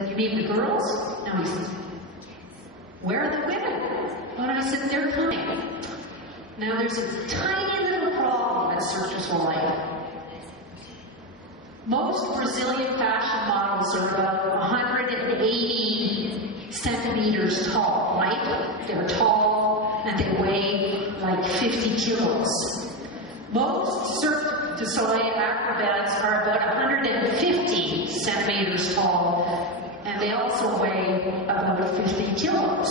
You mean the girls? No, he said, where are the women? And I said, they're coming. Now there's a tiny little problem at Cirque du Soleil. Most Brazilian fashion models are about 180 centimeters tall, right? They're tall and they weigh like 50 kilos. Most Cirque du Soleil acrobats are about 150 centimeters tall, and they also weigh about 50 kilos.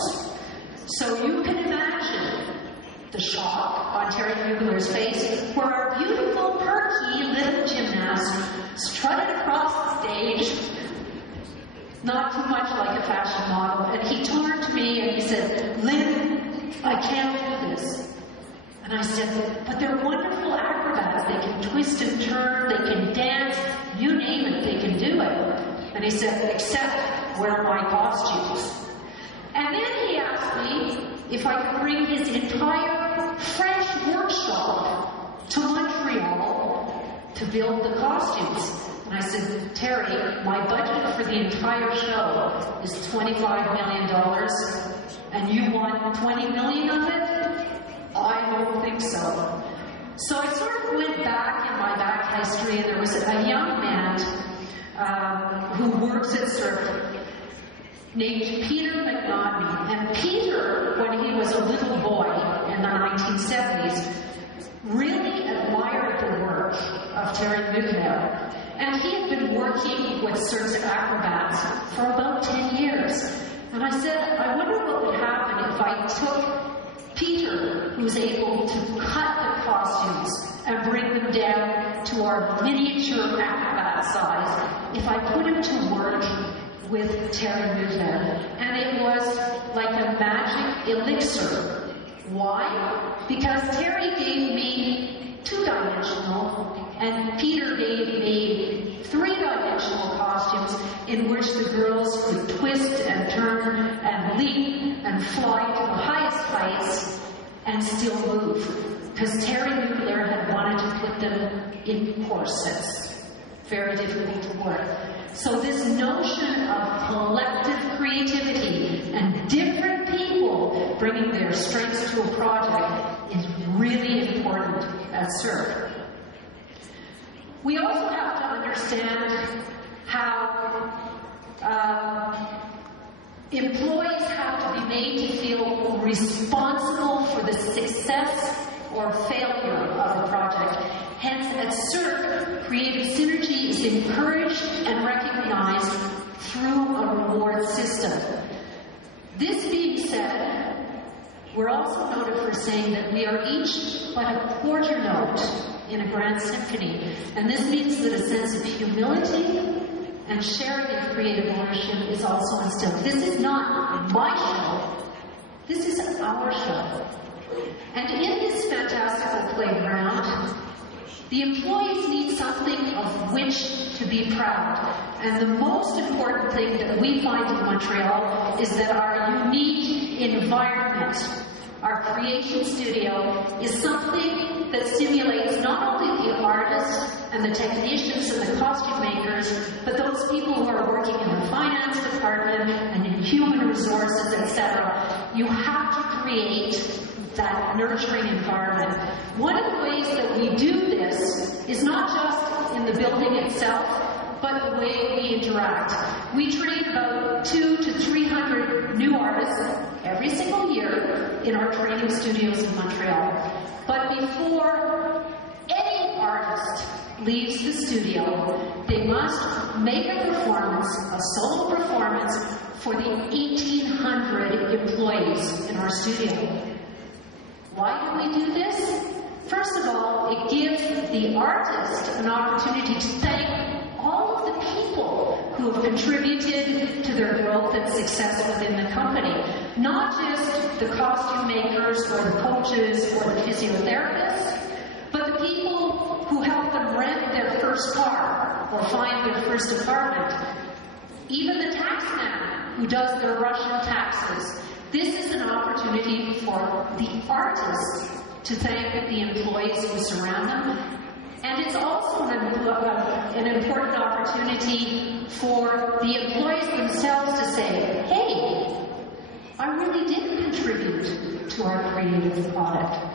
So you can imagine the shock on Terry Mugler's face, where our beautiful, perky little gymnast strutted across the stage, not too much like a fashion model, and he turned to me and he said, Lynn, I can't do this. And I said, but they're wonderful acrobats. They can twist and turn, they can dance, you name it, they can do it. And he said, except wear my costumes. And then he asked me if I could bring his entire French workshop to Montreal to build the costumes. And I said, Terry, my budget for the entire show is $25 million, and you want 20 million of it? I don't think so. So I sort of went back in my back history, and there was a young man who works at Cirque named Peter McNaughton. And Peter, when he was a little boy in the 1970s, really admired the work of Terry Mugler. And he had been working with Cirque's acrobats for about 10 years. And I said, I wonder what would happen if I took Peter, who was able to cut the costumes and bring them down to our miniature acrobat size, if I put him to work with Terry Mugler. And it was like a magic elixir. Why? Because Terry gave me two-dimensional and Peter gave me three-dimensional costumes in which the girls could twist and turn and leap and fly to the highest heights and still move. Because Terry Mugler had wanted to put them in corsets. Very difficult to work. So this notion of collective creativity and different people bringing their strengths to a project is really important at Cirque. We also have to understand how employees have to be made to feel responsible for the success or failure of a project. Hence, at Cirque, creative synergy is encouraged and recognized through a reward system. This being said, we're also noted for saying that we are each but a quarter note in a grand symphony. And this means that a sense of humility and sharing of creative ownership is also instilled. This is not my show. This is our show. And in this fantastical playground, the employees need something of which to be proud. And the most important thing that we find in Montreal is that our unique environment, our creation studio, is something that stimulates not only the artists and the technicians and the costume makers, but those people who are working in the finance department and in human resources, etc. You have to create that nurturing environment. One of the ways that we do this is not just in the building itself, but the way we interact. We train about 200 to 300 new artists every single year in our training studios in Montreal. But before any artist leaves the studio, they must make a performance, a solo performance, for the 1,800 employees in our studio. Why do we do this? First of all, it gives the artist an opportunity to thank all of the people who have contributed to their growth and success within the company. Not just the costume makers or the coaches or the physiotherapists, but the people who help them rent their first car or find their first apartment. Even the taxman who does their Russian taxes. This is an opportunity for the artists to thank the employees who surround them, And it's also an important opportunity for the employees themselves to say, hey, I really did contribute to our creative product.